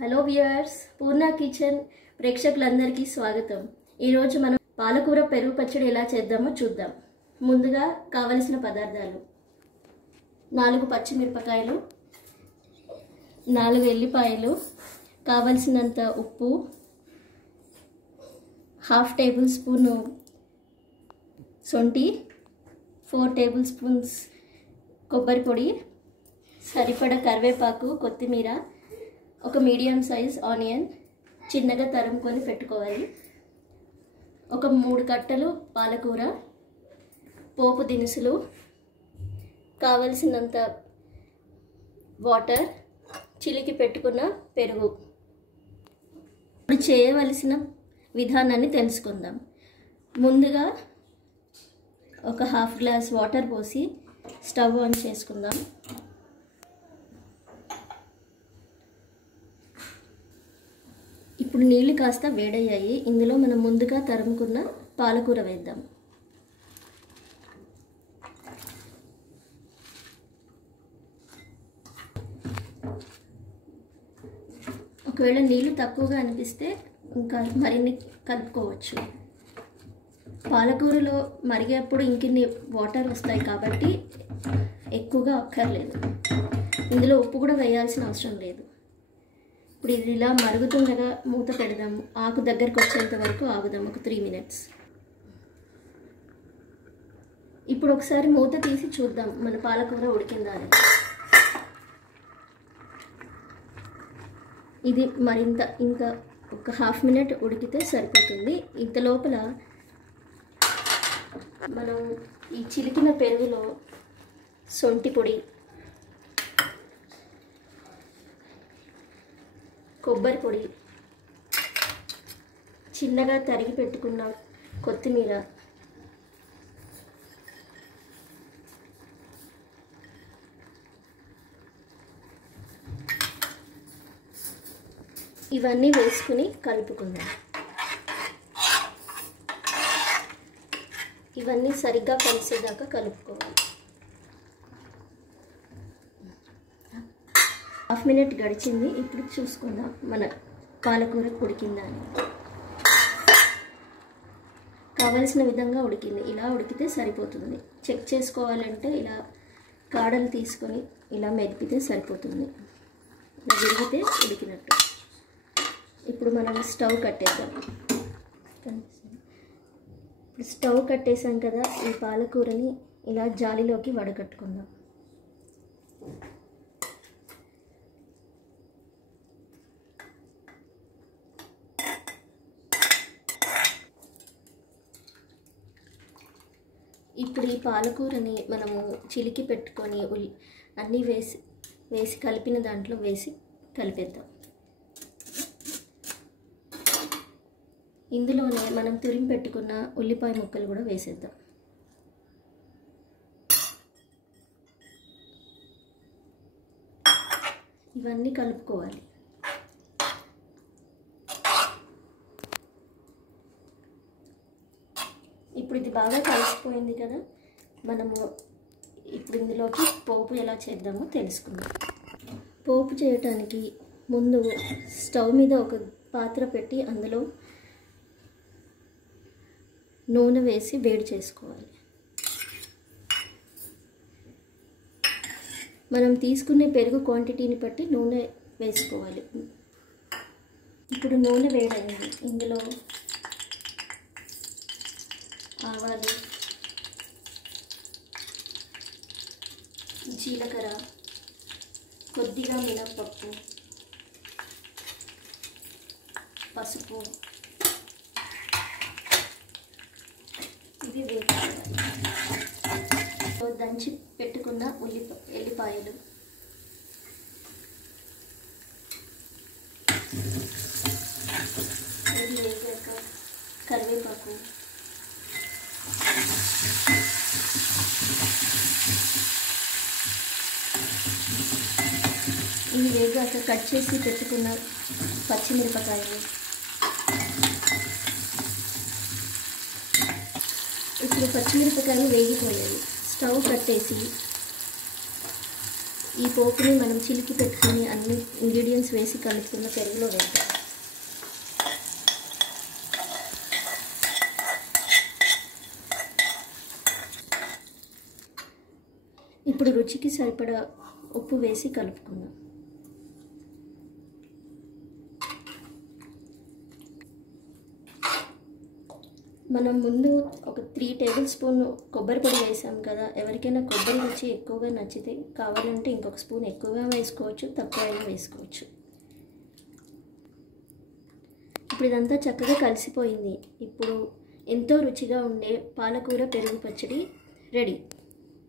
Hello viewers, పూర్ణ kitchen ప్రేక్షకులందరికీ స్వాగతం. ఈరోజు మనం పాలకూర పెరుగు పచ్చడి ఎలా చేద్దామో చూద్దాం. ముందుగా కావలసిన పదార్థాలు: 4 పచ్చిమిరపకాయలు, 4 ఎల్లిపాయలు, కావలసినంత ఉప్పు, 1/2 టేబుల్ స్పూన్ శొంఠి, 4 టేబుల్ స్పూన్స్ కొబ్బరి పొడి, సరిపడా కరివేపాకు, కొత్తిమీర, ఒక మీడియం సైజ్ ఆనియన్ చిన్నగా తరుముకొని పెట్టుకోవాలి, ఒక 3 కట్టలు పాలకూర, పోపు దినుసులు, కావలసినంత వాటర్, చిలికి పెట్టుకున్న పెరుగు. ఇప్పుడు చేయవలసిన విధానాన్ని తెలుసుకుందాం. ముందుగా ఒక 1/2 గ్లాస్ వాటర్ పోసి స్టవ్ ఆన్ చేసుకుందాం. ఇప్పుడు నీళ్ళు కాస్త వేడయ్యాయి. ఇందులో మనం ముందుగా తరుముకున్న పాలకూర వేద్దాం. ఒకవేళ నీళ్ళు తక్కువగా అనిపిస్తే ఇంకా మరిన్ని కలుపుకోవచ్చు. పాలకూరలో మరిగేప్పుడు ఇంకిన్ని వాటర్ వస్తాయి కాబట్టి ఎక్కువగా అక్కర్లేదు. ఇందులో ఉప్పు కూడా వేయాల్సిన అవసరం లేదు. ఇప్పుడు ఇది ఇలా మరుగుతుండగా మూత పెడదాము. ఆకు దగ్గరకు వచ్చేంత వరకు ఆగుదాం, ఒక 3 మినిట్స్. ఇప్పుడు ఒకసారి మూత తీసి చూద్దాం మన పాలకూర ఉడికిందా అని. ఇది మరింత ఇంకా ఒక 1/2 మినిట్ ఉడికితే సరిపోతుంది. ఇంత లోపల మనం ఈ చిలికిన పెరుగులో శొంఠి పొడి, కొబ్బరి పొడి, చిన్నగా తరిగి పెట్టుకున్న కొత్తిమీర, ఇవన్నీ వేసుకుని కలుపుకుందాం. ఇవన్నీ సరిగ్గా కలిసేదాకా కలుపుకోవాలి. 1/2 మినిట్ గడిచింది. ఇప్పుడు చూసుకుందాం మన పాలకూర ఉడికిందా అని. కావలసిన విధంగా ఉడికింది. ఇలా ఉడికితే సరిపోతుంది. చెక్ చేసుకోవాలంటే ఇలా కాడలు తీసుకొని ఇలా మెదిపితే సరిపోతుంది. ఇలా విరిగితే ఉడికినట్టు. ఇప్పుడు మనం స్టవ్ కట్టేద్దాం. స్టవ్ కట్టేసాం కదా, ఈ పాలకూరని ఇలా జాలిలోకి వడకట్టుకుందాం. ఇప్పుడు ఈ పాలకూరని మనము చిలికి పెట్టుకొని అన్నీ వేసి కలిపిన దాంట్లో వేసి కలిపేద్దాం. ఇందులోనే మనం తురిమి పెట్టుకున్న ఉల్లిపాయ ముక్కలు కూడా వేసేద్దాం. ఇవన్నీ కలుపుకోవాలి. ఇప్పుడు ఇది బాగా కలిసిపోయింది కదా, మనము ఇప్పుడు ఇందులోకి పోపు ఎలా చేద్దామో తెలుసుకుందాం. పోపు చేయటానికి ముందు స్టవ్ మీద ఒక పాత్ర పెట్టి అందులో నూనె వేసి వేడి చేసుకోవాలి. మనం తీసుకునే పెరుగు క్వాంటిటీని బట్టి నూనె వేసుకోవాలి. ఇప్పుడు నూనె వేడైంది. ఇందులో ఆవాలు, జీలకర్ర, కొద్దిగా మినపప్పు, పసుపు, ఇవి వేసుకోవాలి. దంచి పెట్టుకున్న ఎల్లిపాయలు, ఇది వేసాక కరివేపాకు, ఇవి వేగాక కట్ చేసి పెట్టుకున్న పచ్చిమిరపకాయలు. ఇప్పుడు పచ్చిమిరపకాయలు వేగిపోయాయి. స్టవ్ కట్టేసి ఈ పోపుని మనం చిలికి పెట్టుకుని అన్ని ఇంగ్రీడియంట్స్ వేసి కలుపుకున్న పెరుగులో వేద్దాం. ఇప్పుడు రుచికి సరిపడా ఉప్పు వేసి కలుపుకుందాం. మనం ముందు ఒక 3 టేబుల్ స్పూన్ కొబ్బరి పొడి వేసాం కదా. ఎవరికైనా కొబ్బరి రుచి ఎక్కువగా నచ్చితే కావాలంటే ఇంకొక స్పూన్ ఎక్కువగా వేసుకోవచ్చు, తక్కువైనా వేసుకోవచ్చు. ఇప్పుడు ఇదంతా చక్కగా కలిసిపోయింది. ఇప్పుడు ఎంతో రుచిగా ఉండే పాలకూర పెరుగు పచ్చడి రెడీ.